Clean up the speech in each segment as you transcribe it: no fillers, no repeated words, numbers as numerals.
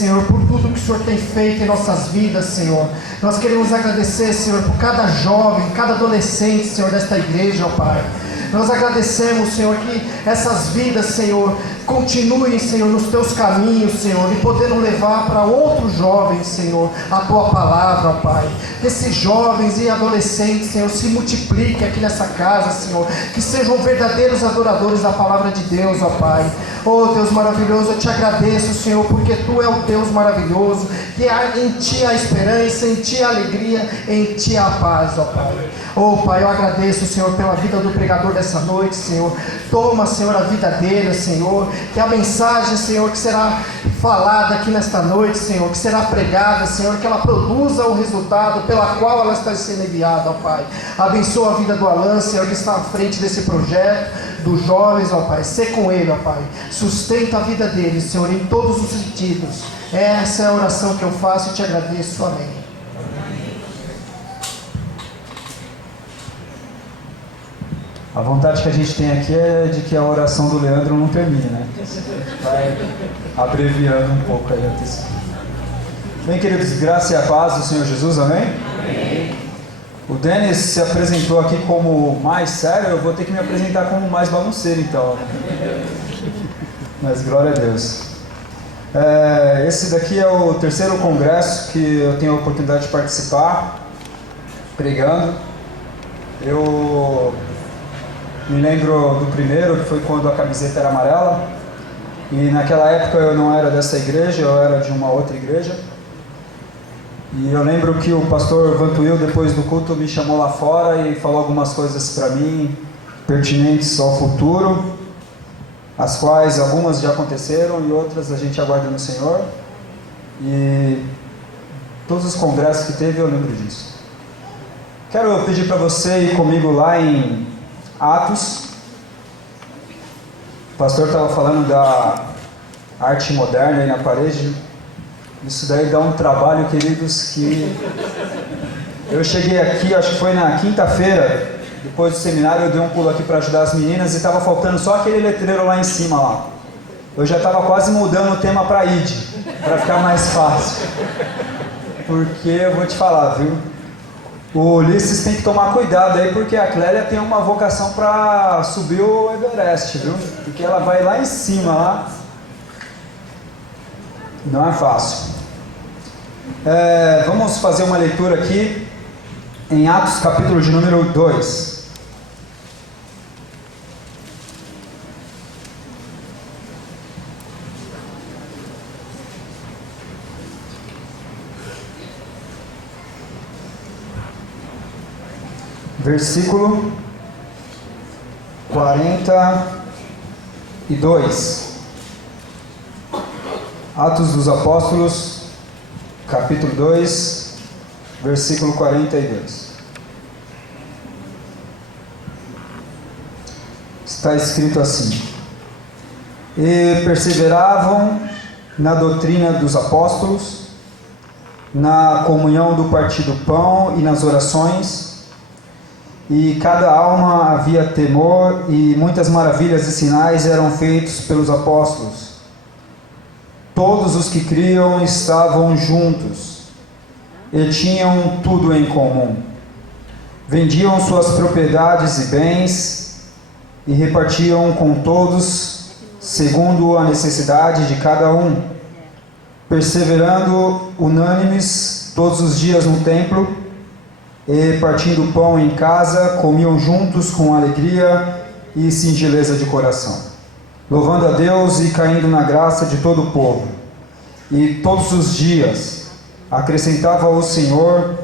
Senhor, por tudo que o Senhor tem feito em nossas vidas, Senhor. Nós queremos agradecer, Senhor, por cada jovem, cada adolescente, Senhor, desta igreja, ó Pai. Nós agradecemos, Senhor, que essas vidas, Senhor, continuem, Senhor, nos teus caminhos, Senhor, e podendo levar para outros jovens, Senhor, a tua palavra, ó Pai. Que esses jovens e adolescentes, Senhor, se multipliquem aqui nessa casa, Senhor, que sejam verdadeiros adoradores da palavra de Deus, ó Pai. Oh Deus maravilhoso, eu te agradeço, Senhor, porque tu é o Deus maravilhoso, que em ti há esperança, em ti há alegria, em ti há paz, ó Pai. Oh Pai, eu agradeço, Senhor, pela vida do pregador dessa noite, Senhor. Toma, Senhor, a vida dele, Senhor, que a mensagem, Senhor, que será falada aqui nesta noite, Senhor, que será pregada, Senhor, que ela produza o resultado pela qual ela está sendo enviada, ó Pai. Abençoa a vida do Alan, Senhor, que está à frente desse projeto, dos jovens, ó Pai. Sê com ele, ó Pai. Sustenta a vida dele, Senhor, em todos os sentidos. Essa é a oração que eu faço e te agradeço. Amém. A vontade que a gente tem aqui é de que a oração do Leandro não termine, né? Vai abreviando um pouco aí a texto. Bem, queridos, graça e a paz do Senhor Jesus, amém? Amém. O Denis se apresentou aqui como mais sério, eu vou ter que me apresentar como mais bagunceiro, então. Mas glória a Deus. Esse daqui é o terceiro congresso que eu tenho a oportunidade de participar, pregando. Eu me lembro do primeiro, que foi quando a camiseta era amarela, e naquela época eu não era dessa igreja, eu era de uma outra igreja. E eu lembro que o pastor Vantuil, depois do culto, me chamou lá fora e falou algumas coisas para mim, pertinentes ao futuro, as quais algumas já aconteceram e outras a gente aguarda no Senhor. E todos os congressos que teve eu lembro disso. Quero pedir para você ir comigo lá em Atos. O pastor estava falando da arte moderna aí na parede. Isso daí dá um trabalho, queridos, que eu cheguei aqui, acho que foi na quinta-feira, depois do seminário, eu dei um pulo aqui para ajudar as meninas e estava faltando só aquele letreiro lá em cima lá. Eu já estava quase mudando o tema para ID, para ficar mais fácil. Porque eu vou te falar, viu? O Ulisses tem que tomar cuidado aí, porque a Clélia tem uma vocação para subir o Everest, viu? Porque ela vai lá em cima, lá. Não é fácil. Vamos fazer uma leitura aqui em Atos capítulo de número 2. Versículo 42. Atos dos Apóstolos, capítulo 2, versículo 42. Está escrito assim: E perseveravam na doutrina dos apóstolos, na comunhão do partir do pão e nas orações, e cada alma havia temor, e muitas maravilhas e sinais eram feitos pelos apóstolos. Todos os que criam estavam juntos e tinham tudo em comum. Vendiam suas propriedades e bens e repartiam com todos, segundo a necessidade de cada um, perseverando unânimes todos os dias no templo e partindo pão em casa, comiam juntos com alegria e singeleza de coração, louvando a Deus e caindo na graça de todo o povo. E todos os dias acrescentava o Senhor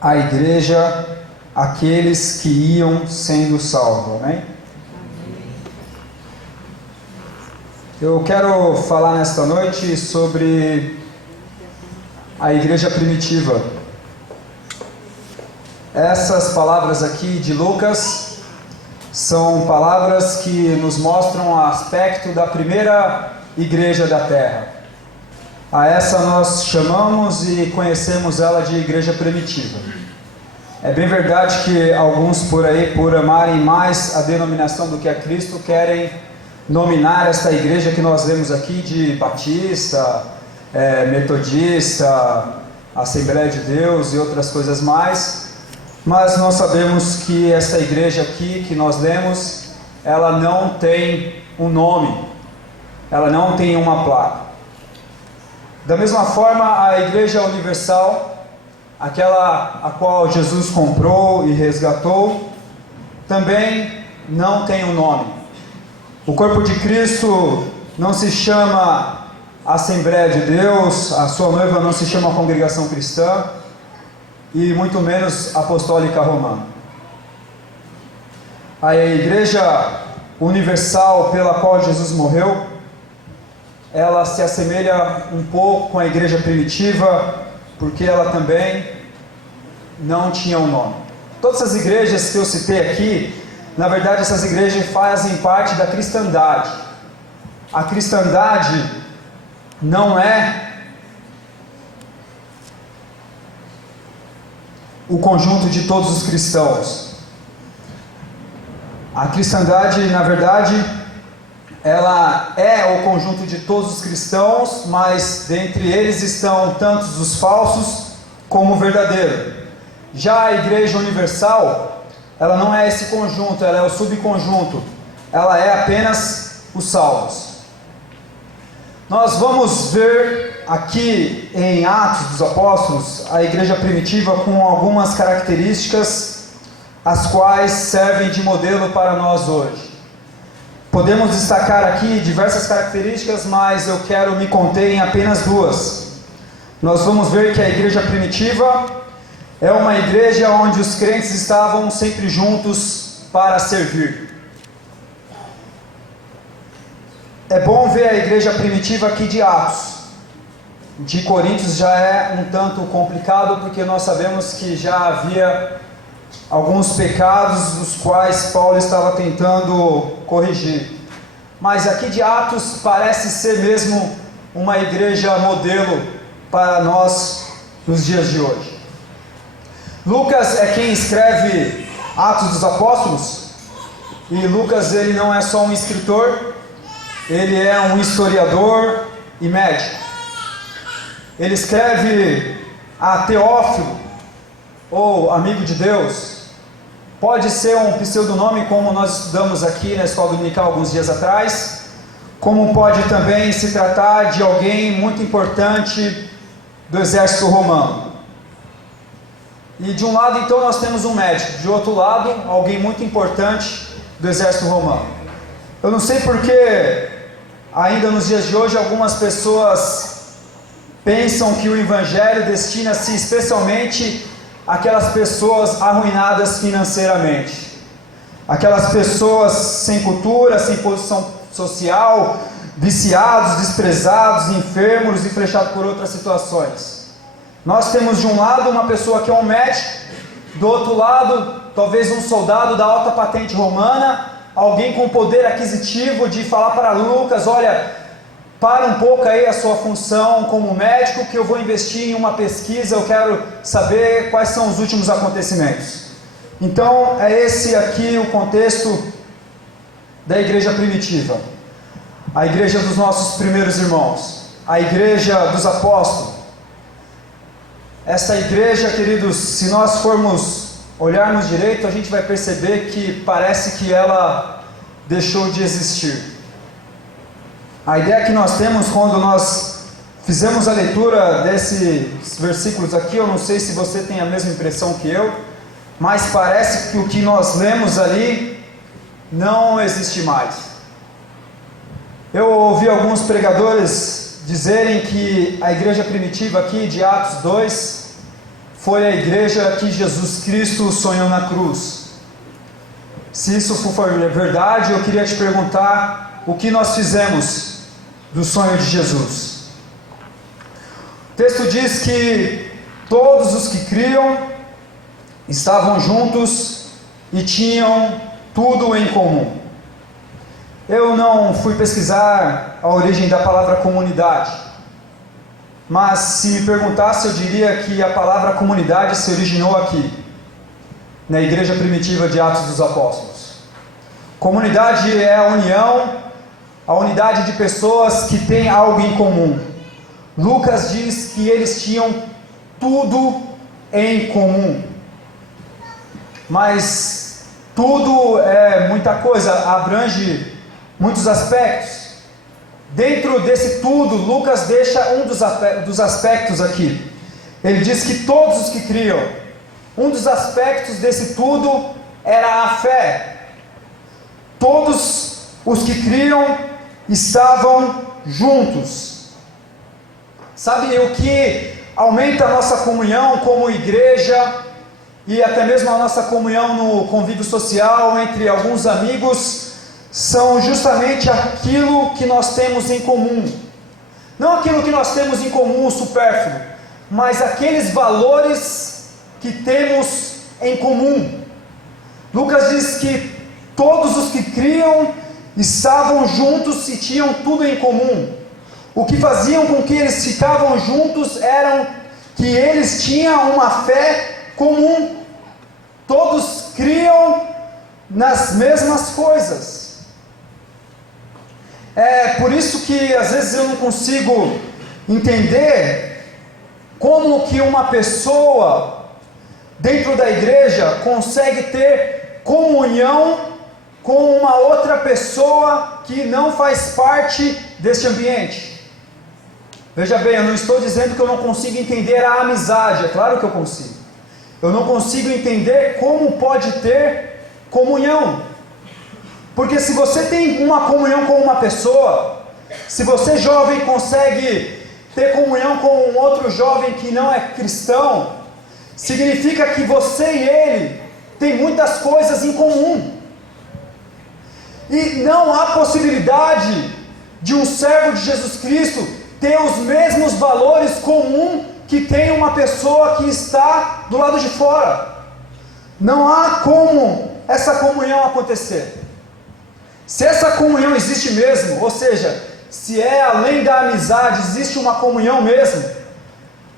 à igreja aqueles que iam sendo salvos. Amém? Eu quero falar nesta noite sobre a igreja primitiva. Essas palavras aqui de Lucas são palavras que nos mostram o aspecto da primeira igreja da terra. A essa nós chamamos e conhecemos ela de igreja primitiva. É bem verdade que alguns por aí, por amarem mais a denominação do que a Cristo, querem nominar esta igreja que nós vemos aqui de batista, metodista, Assembleia de Deus e outras coisas mais, mas nós sabemos que esta igreja aqui que nós lemos, ela não tem um nome, ela não tem uma placa. Da mesma forma, a Igreja Universal, aquela a qual Jesus comprou e resgatou, também não tem um nome. O corpo de Cristo não se chama Assembleia de Deus, a sua noiva não se chama Congregação Cristã, e muito menos Apostólica Romana. A Igreja Universal pela qual Jesus morreu, ela se assemelha um pouco com a igreja primitiva, porque ela também não tinha um nome. Todas as igrejas que eu citei aqui, na verdade essas igrejas fazem parte da cristandade. A cristandade não é o conjunto de todos os cristãos. A cristandade, na verdade, ela é o conjunto de todos os cristãos, mas dentre eles estão tantos os falsos como o verdadeiro. Já a Igreja Universal, ela não é esse conjunto, ela é o subconjunto, ela é apenas os salvos. Nós vamos ver aqui em Atos dos Apóstolos a igreja primitiva com algumas características as quais servem de modelo para nós hoje. Podemos destacar aqui diversas características, mas eu quero me conter em apenas duas. Nós vamos ver que a igreja primitiva é uma igreja onde os crentes estavam sempre juntos para servir. É bom ver a igreja primitiva aqui de Atos. De Coríntios já é um tanto complicado, porque nós sabemos que já havia alguns pecados dos quais Paulo estava tentando corrigir. Mas aqui de Atos parece ser mesmo uma igreja modelo para nós nos dias de hoje. Lucas é quem escreve Atos dos Apóstolos, e Lucas ele não é só um escritor, ele é um historiador e médico. Ele escreve a Teófilo, ou amigo de Deus. Pode ser um pseudonome, como nós estudamos aqui na escola dominical alguns dias atrás, como pode também se tratar de alguém muito importante do exército romano. E de um lado então nós temos um médico, de outro lado alguém muito importante do exército romano. Eu não sei porque ainda nos dias de hoje algumas pessoas pensam que o evangelho destina-se especialmente àquelas pessoas arruinadas financeiramente, aquelas pessoas sem cultura, sem posição social, viciados, desprezados, enfermos e flechados por outras situações. Nós temos de um lado uma pessoa que é um médico, do outro lado talvez um soldado da alta patente romana, alguém com poder aquisitivo de falar para Lucas: olha, para um pouco aí a sua função como médico, que eu vou investir em uma pesquisa, eu quero saber quais são os últimos acontecimentos. Então é esse aqui o contexto da igreja primitiva, a igreja dos nossos primeiros irmãos, a igreja dos apóstolos. Essa igreja, queridos, se nós formos olharmos direito, a gente vai perceber que parece que ela deixou de existir. A ideia que nós temos quando nós fizemos a leitura desses versículos aqui, eu não sei se você tem a mesma impressão que eu, mas parece que o que nós lemos ali não existe mais. Eu ouvi alguns pregadores dizerem que a igreja primitiva aqui de Atos 2 foi a igreja que Jesus Cristo sonhou na cruz. Se isso for verdade, eu queria te perguntar: o que nós fizemos do sonho de Jesus? O texto diz que todos os que criam estavam juntos e tinham tudo em comum. Eu não fui pesquisar a origem da palavra comunidade, mas se me perguntasse, eu diria que a palavra comunidade se originou aqui, na igreja primitiva de Atos dos Apóstolos. Comunidade é a união, a unidade de pessoas que têm algo em comum. Lucas diz que eles tinham tudo em comum. Mas tudo é muita coisa, abrange muitos aspectos. Dentro desse tudo, Lucas deixa um dos aspectos aqui. Ele diz que todos os que criam, um dos aspectos desse tudo era a fé. Todos os que criam estavam juntos. Sabe o que aumenta a nossa comunhão como igreja e até mesmo a nossa comunhão no convívio social entre alguns amigos? São justamente aquilo que nós temos em comum. Não aquilo que nós temos em comum, o supérfluo, mas aqueles valores que temos em comum. Lucas diz que todos os que criam estavam juntos e tinham tudo em comum. O que faziam com que eles ficavam juntos eram que eles tinham uma fé comum. Todos criam nas mesmas coisas. É por isso que às vezes eu não consigo entender como que uma pessoa dentro da igreja consegue ter comunhão com uma outra pessoa que não faz parte deste ambiente. Veja bem, eu não estou dizendo que eu não consigo entender a amizade, é claro que eu consigo. Eu não consigo entender como pode ter comunhão. Porque se você tem uma comunhão com uma pessoa, se você jovem consegue ter comunhão com um outro jovem que não é cristão, significa que você e ele têm muitas coisas em comum. E não há possibilidade de um servo de Jesus Cristo ter os mesmos valores comuns que tem uma pessoa que está do lado de fora. Não há como essa comunhão acontecer. Se essa comunhão existe mesmo, ou seja, se é além da amizade, existe uma comunhão mesmo,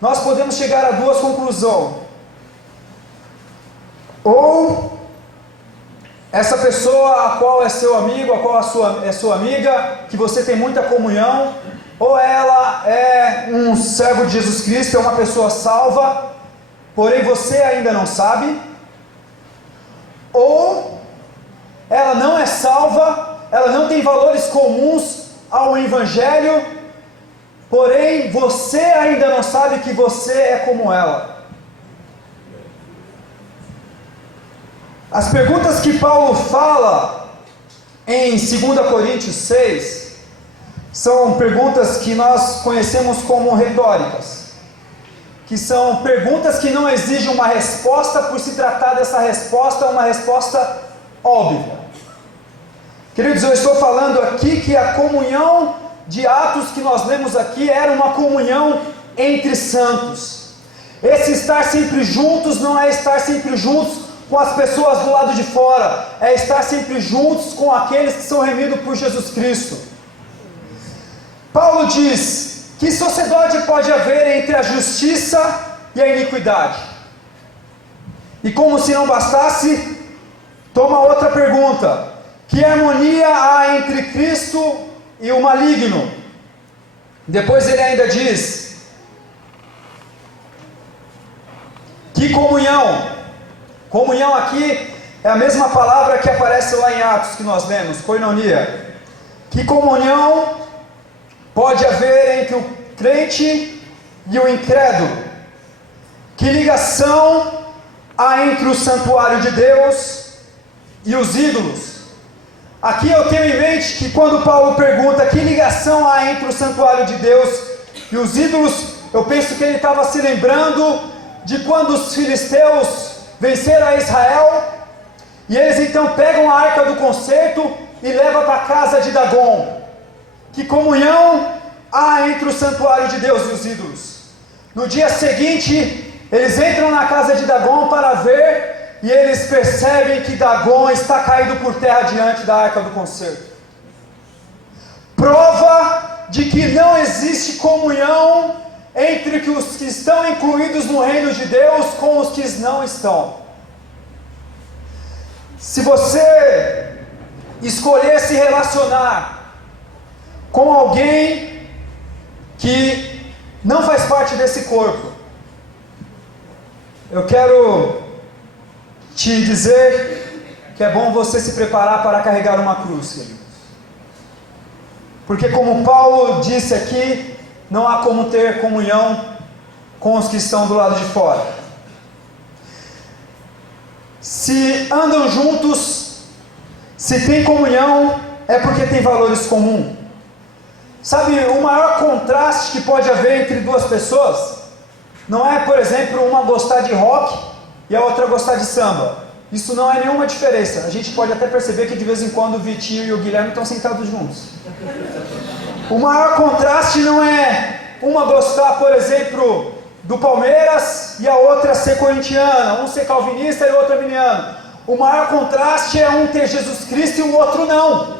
nós podemos chegar a duas conclusões. Ou essa pessoa a qual é seu amigo, a qual é sua amiga, que você tem muita comunhão, ou ela é um servo de Jesus Cristo, é uma pessoa salva, porém você ainda não sabe, ou ela não é salva, ela não tem valores comuns ao Evangelho, porém você ainda não sabe que você é como ela. As perguntas que Paulo fala em 2 Coríntios 6 são perguntas que nós conhecemos como retóricas, que são perguntas que não exigem uma resposta por se tratar dessa resposta uma resposta óbvia. Queridos, eu estou falando aqui que a comunhão de Atos que nós lemos aqui era uma comunhão entre santos. Esse estar sempre juntos não é estar sempre juntos com as pessoas do lado de fora, é estar sempre juntos com aqueles que são remidos por Jesus Cristo. Paulo diz: que sociedade pode haver entre a justiça e a iniquidade? E como se não bastasse, toma outra pergunta: que harmonia há entre Cristo e o maligno? Depois ele ainda diz: que comunhão? Comunhão aqui é a mesma palavra que aparece lá em Atos que nós lemos, koinonia. Que comunhão pode haver entre o crente e o incrédulo? Que ligação há entre o santuário de Deus e os ídolos? Aqui eu tenho em mente que quando Paulo pergunta que ligação há entre o santuário de Deus e os ídolos, eu penso que ele estava se lembrando de quando os filisteus venceram a Israel, e eles então pegam a arca do concerto e levam para a casa de Dagon. Que comunhão há entre o santuário de Deus e os ídolos? No dia seguinte, eles entram na casa de Dagon para ver, e eles percebem que Dagon está caído por terra diante da arca do concerto. Prova de que não existe comunhão entre os que estão incluídos no reino de Deus com os que não estão. Se você escolher se relacionar com alguém que não faz parte desse corpo. Eu quero te dizer que é bom você se preparar para carregar uma cruz, queridos. Porque como Paulo disse aqui, não há como ter comunhão com os que estão do lado de fora. Se andam juntos, se tem comunhão, é porque tem valores comuns. Sabe, o maior contraste que pode haver entre duas pessoas, não é, por exemplo, uma gostar de rock e a outra gostar de samba. Isso não é nenhuma diferença. A gente pode até perceber que de vez em quando o Vitinho e o Guilherme estão sentados juntos. O maior contraste não é uma gostar, por exemplo, do Palmeiras e a outra ser corintiana, um ser calvinista e o outro arminiano. O maior contraste é um ter Jesus Cristo e o outro não.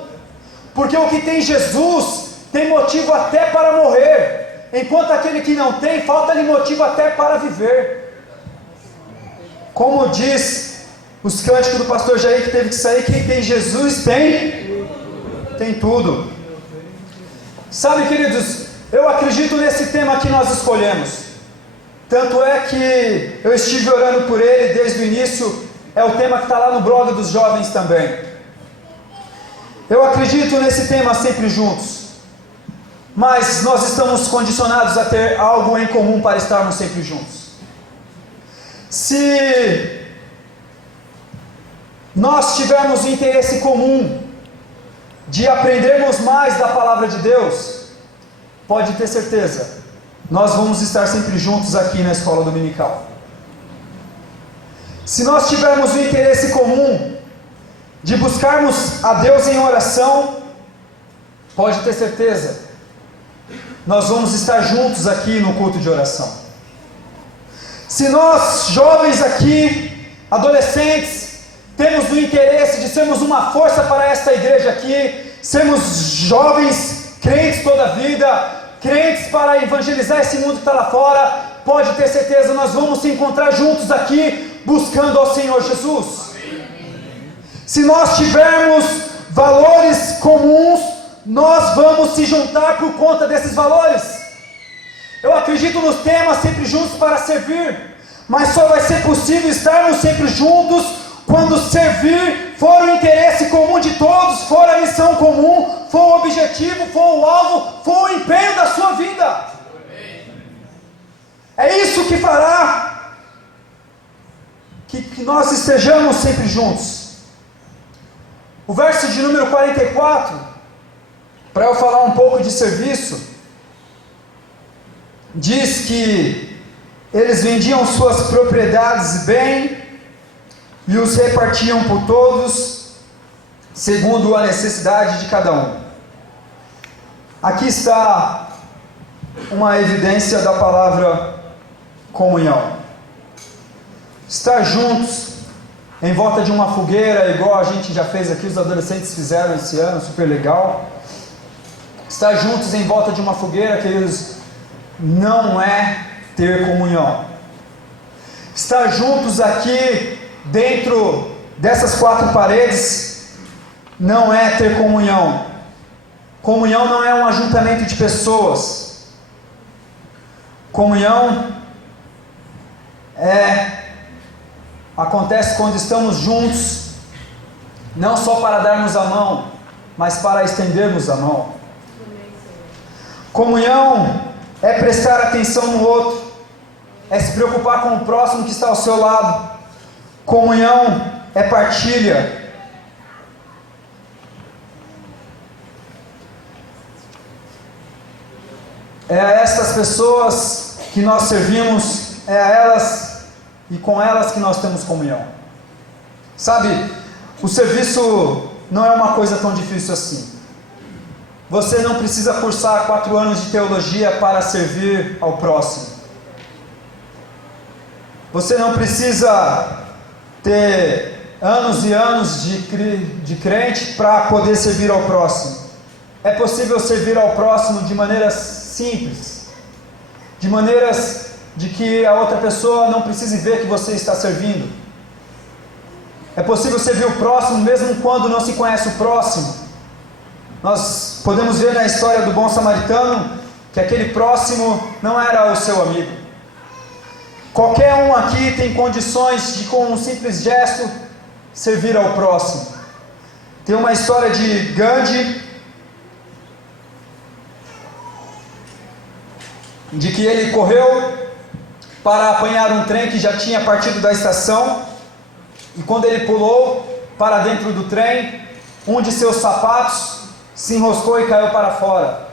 Porque o que tem Jesus tem motivo até para morrer, enquanto aquele que não tem, falta-lhe motivo até para viver. Como diz os cânticos do pastor Jair, que teve que sair, quem tem Jesus tem tudo. Sabe, queridos, eu acredito nesse tema que nós escolhemos. Tanto é que eu estive orando por ele desde o início. É o tema que está lá no blog dos jovens também. Eu acredito nesse tema sempre juntos. Mas nós estamos condicionados a ter algo em comum para estarmos sempre juntos. Se nós tivermos o interesse comum de aprendermos mais da palavra de Deus, pode ter certeza, nós vamos estar sempre juntos aqui na escola dominical. Se nós tivermos o interesse comum de buscarmos a Deus em oração, pode ter certeza, nós vamos estar juntos aqui no culto de oração. Se nós, jovens aqui, adolescentes, temos o interesse de sermos uma força para esta igreja aqui, sermos jovens, crentes toda a vida, crentes para evangelizar esse mundo que está lá fora, pode ter certeza, nós vamos se encontrar juntos aqui, buscando ao Senhor Jesus. Se nós tivermos valores comuns, nós vamos se juntar por conta desses valores. Eu acredito nos temas sempre juntos para servir, mas só vai ser possível estarmos sempre juntos quando servir for o interesse comum de todos, for a missão comum, for o objetivo, for o alvo, for o empenho da sua vida. É isso que fará que nós estejamos sempre juntos. O verso de número 44, para eu falar um pouco de serviço, diz que eles vendiam suas propriedades bem e os repartiam por todos, segundo a necessidade de cada um. Aqui está uma evidência da palavra comunhão. Estar juntos em volta de uma fogueira, igual a gente já fez aqui, os adolescentes fizeram esse ano, super legal. Estar juntos em volta de uma fogueira, queridos, não é ter comunhão. Estar juntos aqui dentro dessas quatro paredes não é ter comunhão. Comunhão não é um ajuntamento de pessoas. Comunhão acontece quando estamos juntos, não só para darmos a mão, mas para estendermos a mão. Comunhão é prestar atenção no outro, é se preocupar com o próximo que está ao seu lado. Comunhão é partilha. É a estas pessoas que nós servimos, é a elas e com elas que nós temos comunhão. Sabe, o serviço não é uma coisa tão difícil assim. Você não precisa cursar 4 anos de teologia para servir ao próximo. Você não precisa ter anos e anos de crente para poder servir ao próximo. É possível servir ao próximo de maneiras simples, de maneiras de que a outra pessoa não precise ver que você está servindo. É possível servir o próximo mesmo quando não se conhece o próximo. Nós podemos ver na história do bom samaritano que aquele próximo não era o seu amigo. Qualquer um aqui tem condições de, com um simples gesto, servir ao próximo. Tem uma história de Gandhi, de que ele correu para apanhar um trem que já tinha partido da estação, e quando ele pulou para dentro do trem, um de seus sapatos se enroscou e caiu para fora.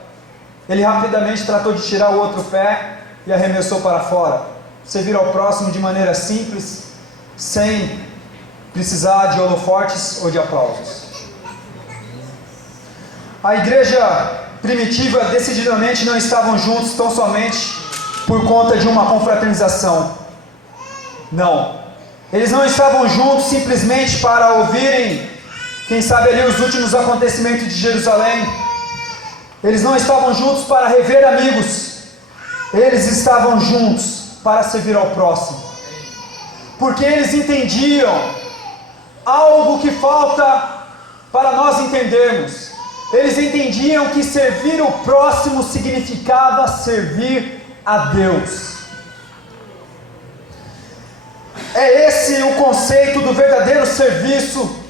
Ele rapidamente tratou de tirar o outro pé e arremessou para fora. Servir ao próximo de maneira simples, sem precisar de holofortes ou de aplausos. A igreja primitiva decididamente não estavam juntos tão somente por conta de uma confraternização. Não. Eles não estavam juntos simplesmente para ouvirem, quem sabe ali, os últimos acontecimentos de Jerusalém. Eles não estavam juntos para rever amigos. Eles estavam juntos para servir ao próximo. Porque eles entendiam algo que falta para nós entendermos. Eles entendiam que servir o próximo significava servir a Deus. É esse o conceito do verdadeiro serviço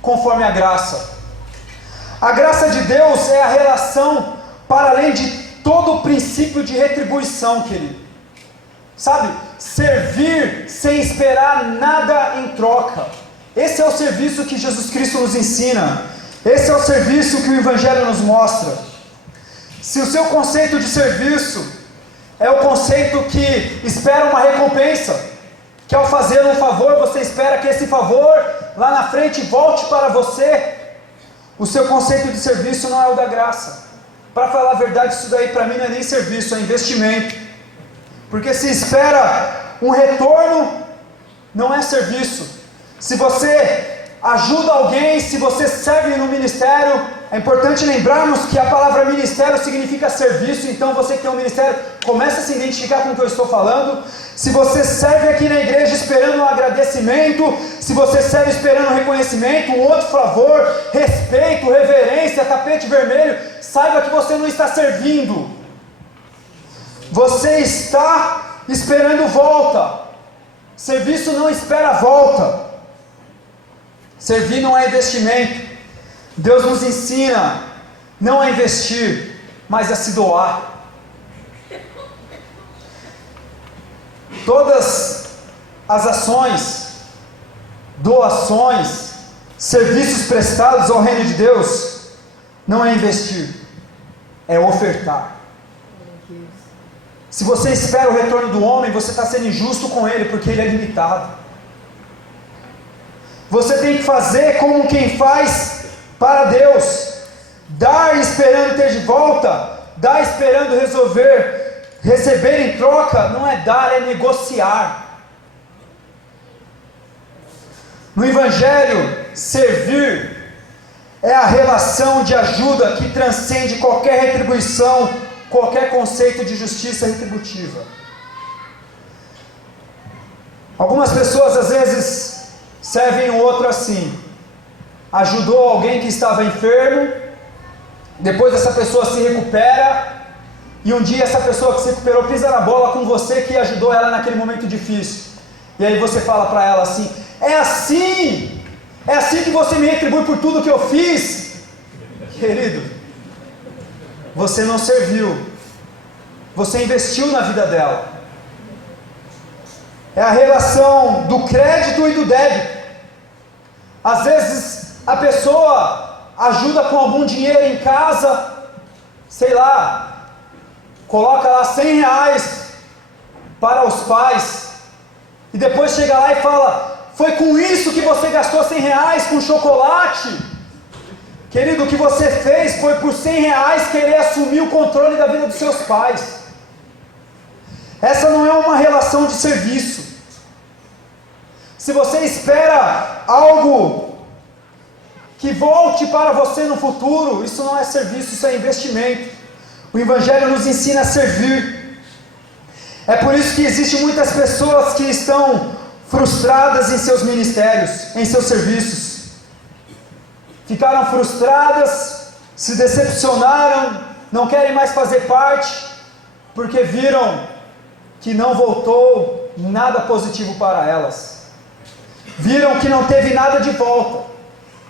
conforme a graça. A graça de Deus é a relação para além de todo o princípio de retribuição, querido. Sabe? Servir sem esperar nada em troca. Esse é o serviço que Jesus Cristo nos ensina. Esse é o serviço que o Evangelho nos mostra. Se o seu conceito de serviço é o conceito que espera uma recompensa, que ao fazer um favor você espera que esse favor lá na frente volte para você, o seu conceito de serviço não é o da graça. Para falar a verdade, isso daí para mim não é nem serviço, é investimento. Porque se espera um retorno, não é serviço. Se você ajuda alguém, se você serve no ministério, é importante lembrarmos que a palavra ministério significa serviço. Então você que tem um ministério, começa a se identificar com o que eu estou falando. Se você serve aqui na igreja esperando um agradecimento, se você serve esperando um reconhecimento, um outro favor, respeito, reverência, tapete vermelho, saiba que você não está servindo. Você está esperando volta. Serviço não espera volta. Servir não é investimento. Deus nos ensina não a investir, mas a se doar. Todas as ações, doações, serviços prestados ao reino de Deus, não é investir, é ofertar. Se você espera o retorno do homem, você está sendo injusto com ele, porque ele é limitado. Você tem que fazer como quem faz para Deus. Dar esperando ter de volta, dar esperando receber em troca, não é dar, é negociar. No Evangelho, servir é a relação de ajuda que transcende qualquer retribuição, qualquer conceito de justiça retributiva. Algumas pessoas às vezes servem o outro assim: ajudou alguém que estava enfermo, depois essa pessoa se recupera, e um dia essa pessoa que se recuperou pisa na bola com você que ajudou ela naquele momento difícil, e aí você fala para ela assim: é assim que você me retribui por tudo que eu fiz? Querido, você não serviu, você investiu na vida dela. É a relação do crédito e do débito. Às vezes a pessoa ajuda com algum dinheiro em casa, sei lá, coloca lá R$100 para os pais, e depois chega lá e fala: foi com isso que você gastou R$100 com chocolate? Querido, o que você fez foi por R$100 querer assumir o controle da vida dos seus pais. Essa não é uma relação de serviço. Se você espera algo que volte para você no futuro, isso não é serviço, isso é investimento. O Evangelho nos ensina a servir. É por isso que existem muitas pessoas que estão frustradas em seus ministérios, em seus serviços. Ficaram frustradas, se decepcionaram, não querem mais fazer parte, porque viram que não voltou nada positivo para elas. Viram que não teve nada de volta.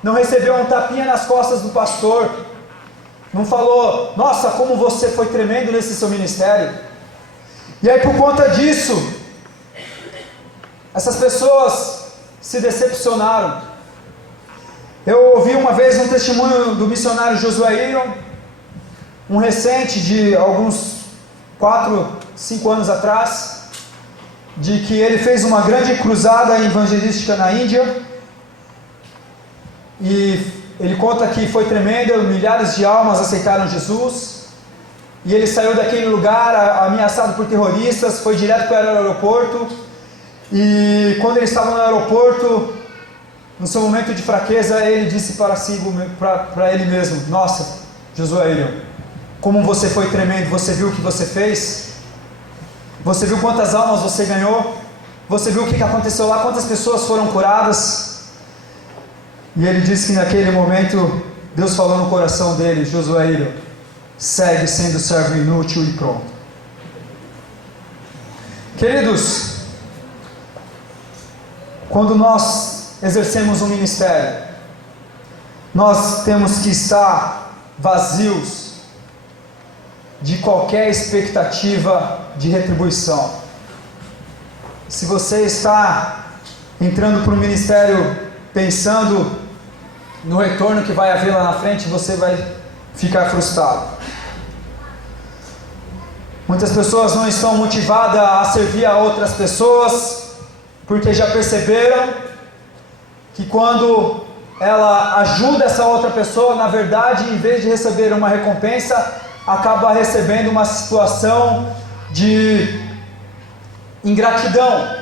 Não recebeu um tapinha nas costas do pastor. Não falou, nossa, como você foi tremendo nesse seu ministério. E aí por conta disso, essas pessoas se decepcionaram. Eu ouvi uma vez um testemunho do missionário Josué Iron, um recente de alguns 4, 5 anos atrás, de que ele fez uma grande cruzada evangelística na Índia, e ele conta que foi tremendo, milhares de almas aceitaram Jesus, e ele saiu daquele lugar ameaçado por terroristas, foi direto para o aeroporto, e quando ele estava no aeroporto, no seu momento de fraqueza, ele disse para ele mesmo, nossa, Josué Iron, como você foi tremendo, você viu o que você fez? Você viu quantas almas você ganhou? Você viu o que aconteceu lá? Quantas pessoas foram curadas? E ele disse que naquele momento, Deus falou no coração dele, Josué Iron, segue sendo servo inútil e pronto. Queridos, quando nós exercemos um ministério, nós temos que estar vazios de qualquer expectativa de retribuição. Se você está entrando para o ministério pensando no retorno que vai haver lá na frente, você vai ficar frustrado. Muitas pessoas não estão motivadas a servir a outras pessoas, porque já perceberam que quando ela ajuda essa outra pessoa, na verdade, em vez de receber uma recompensa, acaba recebendo uma situação de ingratidão.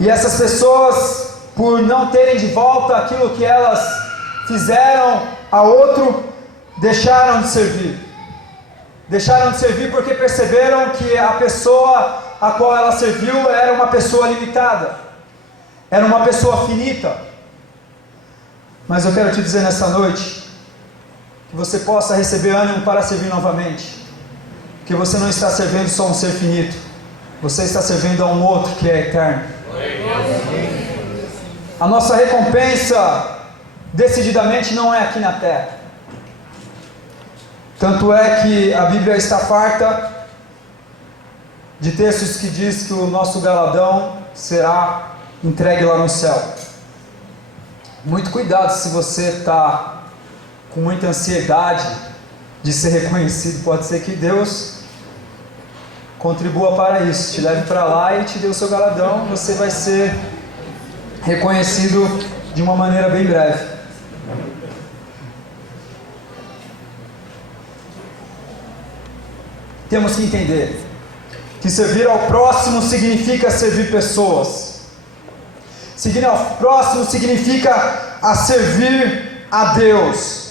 E essas pessoas, por não terem de volta aquilo que elas fizeram a outro, deixaram de servir. Deixaram de servir porque perceberam que a pessoa a qual ela serviu era uma pessoa limitada, era uma pessoa finita. Mas eu quero te dizer nessa noite, que você possa receber ânimo para servir novamente, que você não está servindo só um ser finito, você está servindo a um outro que é eterno. A nossa recompensa decididamente não é aqui na terra. Tanto é que a Bíblia está farta de textos que diz que o nosso galadão será entregue lá no céu. Muito cuidado se você está com muita ansiedade de ser reconhecido. Pode ser que Deus contribua para isso, te leve para lá e te dê o seu galadão. Você vai ser reconhecido de uma maneira bem breve. Temos que entender que servir ao próximo significa servir pessoas. Servir ao próximo significa a servir a Deus.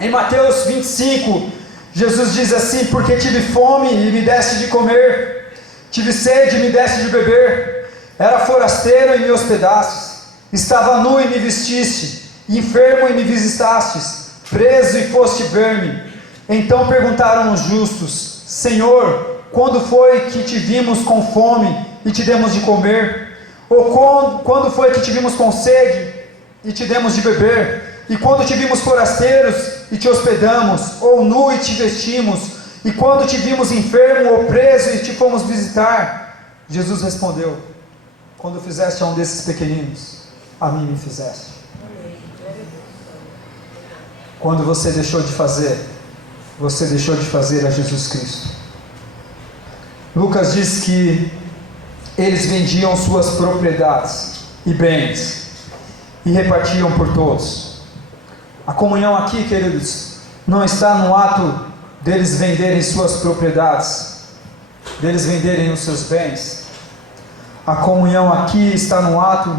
Em Mateus 25, Jesus diz assim: porque tive fome e me deste de comer, tive sede e me deste de beber, era forasteiro e me hospedastes, estava nu e me vestiste, enfermo e me visitastes, preso e foste ver-me. Então perguntaram os justos: Senhor, quando foi que te vimos com fome e te demos de comer? Ou quando foi que te vimos com sede e te demos de beber? E quando te vimos forasteiros e te hospedamos, ou nu e te vestimos? E quando te vimos enfermo ou preso e te fomos visitar? Jesus respondeu: quando fizeste a um desses pequeninos, a mim me fizeste. Quando você deixou de fazer, você deixou de fazer a Jesus Cristo. Lucas diz que eles vendiam suas propriedades e bens e repartiam por todos. A comunhão aqui, queridos, não está no ato deles venderem suas propriedades, deles venderem os seus bens. A comunhão aqui está no ato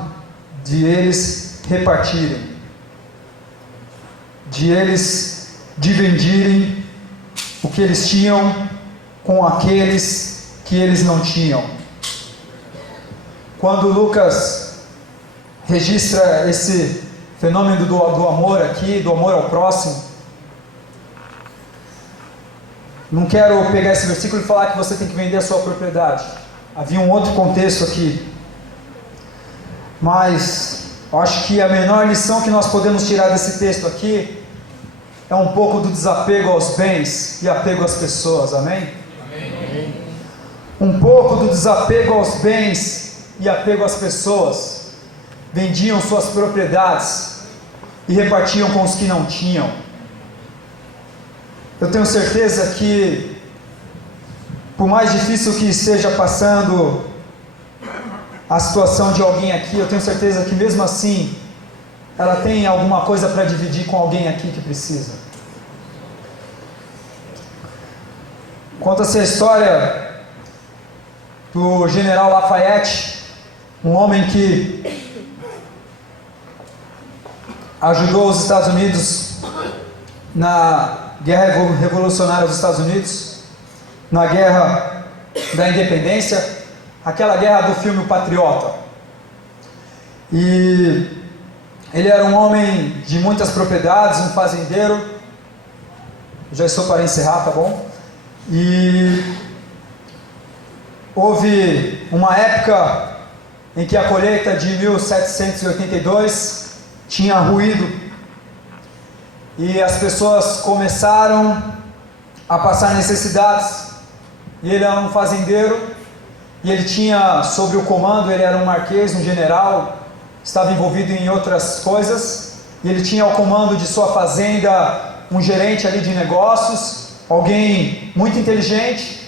de eles repartirem, de eles dividirem o que eles tinham com aqueles que eles não tinham. Quando Lucas registra esse fenômeno do amor aqui, do amor ao próximo, Não quero pegar esse versículo e falar que você tem que vender a sua propriedade. Havia um outro contexto aqui. Mas eu acho que a menor lição que nós podemos tirar desse texto aqui é um pouco do desapego aos bens e apego às pessoas. Amém? Amém. Um pouco do desapego aos bens e apego às pessoas. Vendiam suas propriedades e repartiam com os que não tinham. Eu tenho certeza que, por mais difícil que esteja passando a situação de alguém aqui, eu tenho certeza que mesmo assim, ela tem alguma coisa para dividir com alguém aqui que precisa. Conta-se a história do general Lafayette, um homem que ajudou os Estados Unidos na Guerra Revolucionária dos Estados Unidos, na Guerra da Independência, aquela guerra do filme O Patriota. E ele era um homem de muitas propriedades, um fazendeiro. Eu já estou para encerrar, tá bom? E houve uma época em que a colheita de 1782 tinha ruído e as pessoas começaram a passar necessidades. E ele era um fazendeiro e ele tinha sobre o comando, ele era um marquês, um general, estava envolvido em outras coisas, e ele tinha ao comando de sua fazenda um gerente ali de negócios, alguém muito inteligente.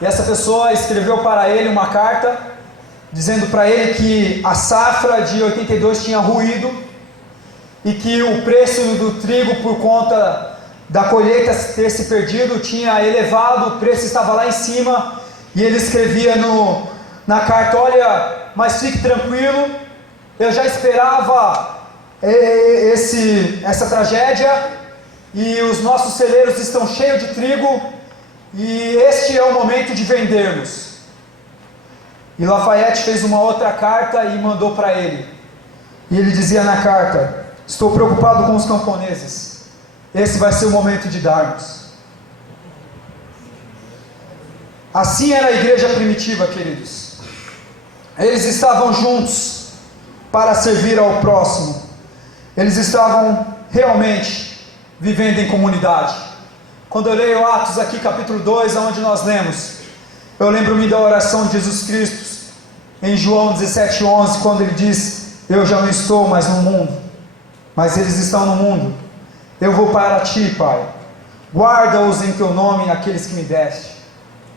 E essa pessoa escreveu para ele uma carta dizendo para ele que a safra de 82 tinha ruído e que o preço do trigo, por conta da colheita ter se perdido, tinha elevado, o preço estava lá em cima. E ele escrevia na carta: olha, mas fique tranquilo, eu já esperava essa tragédia, e os nossos celeiros estão cheios de trigo, e este é o momento de vendermos. E Lafayette fez uma outra carta e mandou para ele, e ele dizia na carta: estou preocupado com os camponeses, esse vai ser o momento de darmos. Assim era a igreja primitiva, queridos. Eles estavam juntos para servir ao próximo. Eles estavam realmente vivendo em comunidade. Quando eu leio Atos aqui, capítulo 2, onde nós lemos, eu lembro-me da oração de Jesus Cristo, em João 17:11, quando ele diz: eu já não estou mais no mundo, mas eles estão no mundo. Eu vou para ti, Pai. Guarda-os em teu nome, aqueles que me deste,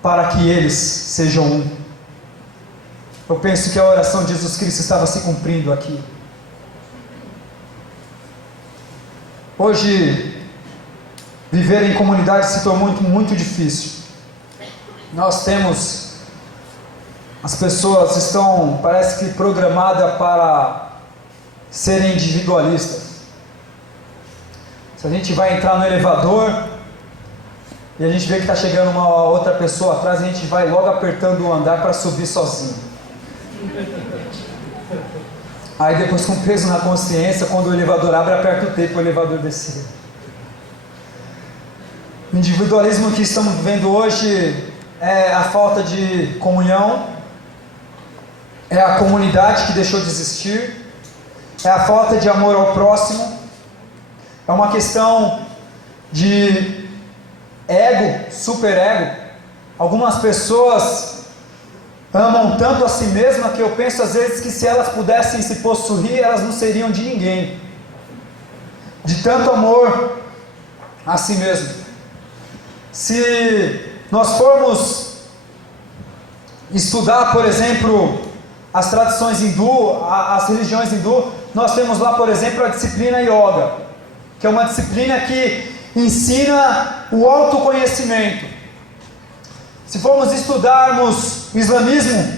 para que eles sejam um. Eu penso que a oração de Jesus Cristo estava se cumprindo aqui. Hoje, viver em comunidade se tornou muito difícil. Nós temos, as pessoas estão, parece que programadas para serem individualistas. Se a gente vai entrar no elevador e a gente vê que está chegando uma outra pessoa atrás, a gente vai logo apertando o andar para subir sozinho. Aí depois, com peso na consciência, quando o elevador abre, aperta o T para o elevador descer. O individualismo que estamos vivendo hoje é a falta de comunhão, é a comunidade que deixou de existir, é a falta de amor ao próximo, é uma questão de ego, superego. Algumas pessoas amam tanto a si mesmas que eu penso às vezes que se elas pudessem se possuir, elas não seriam de ninguém, de tanto amor a si mesmo. Se nós formos estudar, por exemplo, as tradições hindu, as religiões hindu, nós temos lá, por exemplo, a disciplina yoga, que é uma disciplina que ensina o autoconhecimento. Se formos estudarmos o islamismo,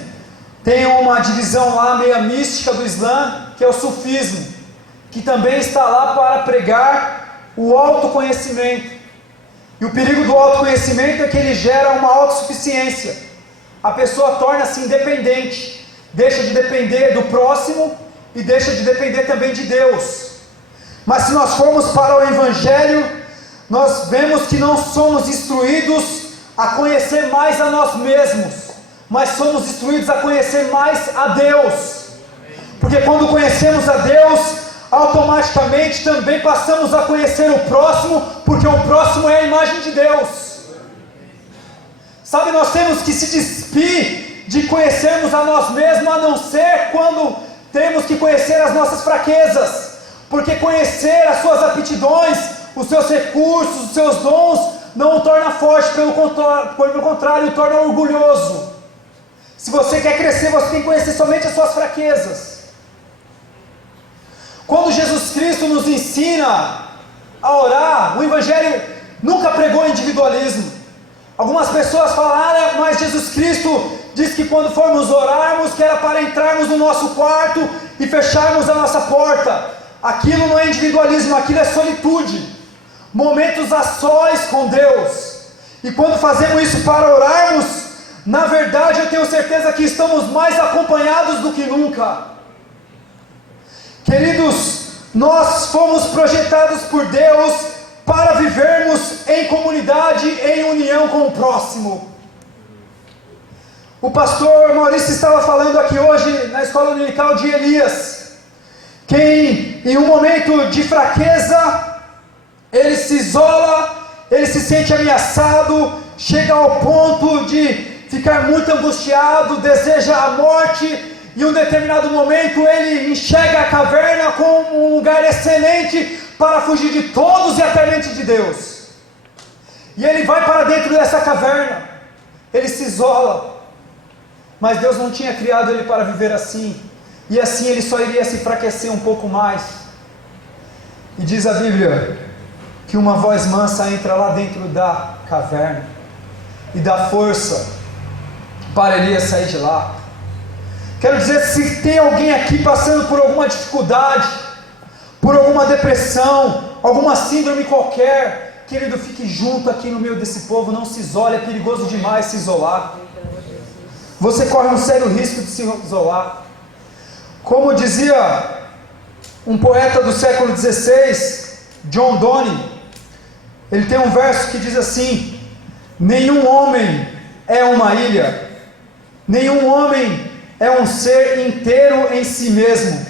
tem uma divisão lá meio mística do Islã, que é o sufismo, que também está lá para pregar o autoconhecimento. E o perigo do autoconhecimento é que ele gera uma autossuficiência. A pessoa torna-se independente, deixa de depender do próximo e deixa de depender também de Deus. Mas se nós formos para o Evangelho, nós vemos que não somos instruídos a conhecer mais a nós mesmos, mas somos instruídos a conhecer mais a Deus. Porque quando conhecemos a Deus, automaticamente também passamos a conhecer o próximo, porque o próximo é a imagem de Deus. Sabe, nós temos que se despir de conhecermos a nós mesmos, a não ser quando temos que conhecer as nossas fraquezas, porque conhecer as suas aptidões, os seus recursos, os seus dons, não o torna forte, pelo contrário, o torna orgulhoso. Se você quer crescer, você tem que conhecer somente as suas fraquezas. Quando Jesus Cristo nos ensina a orar, o Evangelho nunca pregou individualismo. Algumas pessoas falaram, mas Jesus Cristo diz que quando formos orarmos, que era para entrarmos no nosso quarto e fecharmos a nossa porta. Aquilo não é individualismo, aquilo é solitude. Momentos a sós com Deus. E quando fazemos isso para orarmos, na verdade eu tenho certeza que estamos mais acompanhados do que nunca. Queridos, nós fomos projetados por Deus para vivermos em comunidade, em união com o próximo. O pastor Maurício estava falando aqui hoje na escola dominical de Elias, que em um momento de fraqueza, ele se isola, ele se sente ameaçado, chega ao ponto de ficar muito angustiado, deseja a morte, e em um determinado momento ele enxerga a caverna como um lugar excelente para fugir de todos e até mente de Deus. E ele vai para dentro dessa caverna, ele se isola, mas Deus não tinha criado ele para viver assim, e assim ele só iria se enfraquecer um pouco mais. E diz a Bíblia que uma voz mansa entra lá dentro da caverna e dá força para Elias sair de lá. Quero dizer, se tem alguém aqui passando por alguma dificuldade, por alguma depressão, alguma síndrome qualquer, querido, fique junto aqui no meio desse povo, não se isole, é perigoso demais se isolar. Você corre um sério risco de se isolar. Como dizia um poeta do século XVI, John Donne, ele tem um verso que diz assim: nenhum homem é uma ilha, nenhum homem é um ser inteiro em si mesmo.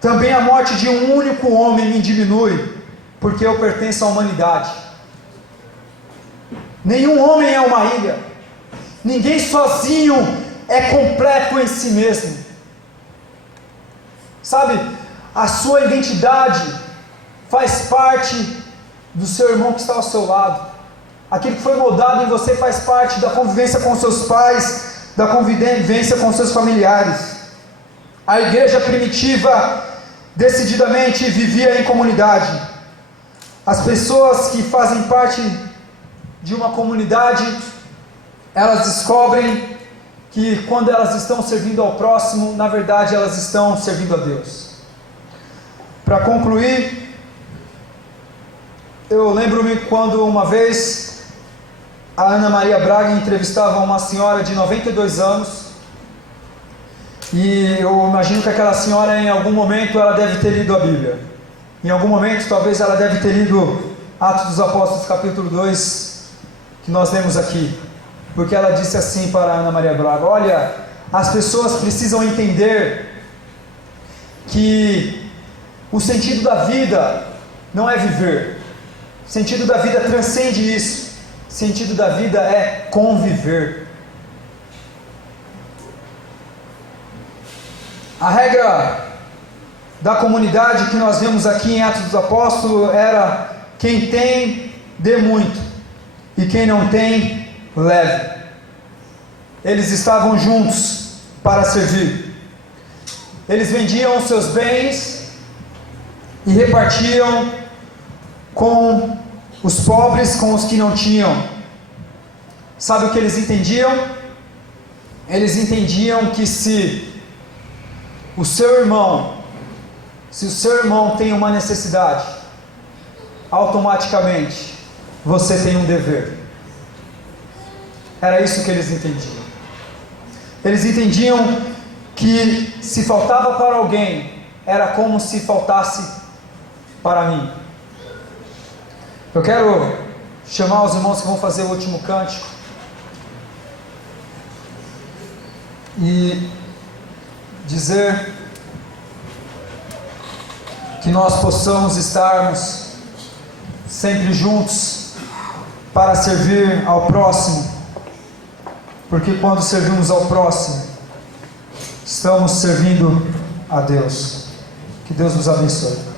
Também a morte de um único homem me diminui, porque eu pertenço à humanidade. Nenhum homem é uma ilha, ninguém sozinho é completo em si mesmo. Sabe, a sua identidade faz parte do seu irmão que está ao seu lado. Aquilo que foi moldado em você faz parte da convivência com seus pais, da convivência com seus familiares. A igreja primitiva decididamente vivia em comunidade. As pessoas que fazem parte de uma comunidade, elas descobrem que quando elas estão servindo ao próximo, na verdade elas estão servindo a Deus. Para concluir, eu lembro-me quando uma vez a Ana Maria Braga entrevistava uma senhora de 92 anos, e eu imagino que aquela senhora em algum momento ela deve ter lido a Bíblia. Em algum momento talvez ela deve ter lido Atos dos Apóstolos capítulo 2, que nós lemos aqui. Porque ela disse assim para a Ana Maria Braga: olha, as pessoas precisam entender que o sentido da vida não é viver. O sentido da vida transcende isso. O sentido da vida é conviver. A regra da comunidade que nós vemos aqui em Atos dos Apóstolos era: quem tem, dê muito, e quem não tem, leve. Eles estavam juntos para servir. Eles vendiam os seus bens e repartiam com os pobres, com os que não tinham. Sabe o que eles entendiam? Eles entendiam que se o seu irmão tem uma necessidade, automaticamente você tem um dever. Era isso que eles entendiam. Eles entendiam que se faltava para alguém, era como se faltasse para mim. Eu quero chamar os irmãos que vão fazer o último cântico e dizer que nós possamos estarmos sempre juntos para servir ao próximo, porque quando servimos ao próximo, estamos servindo a Deus. Que Deus nos abençoe.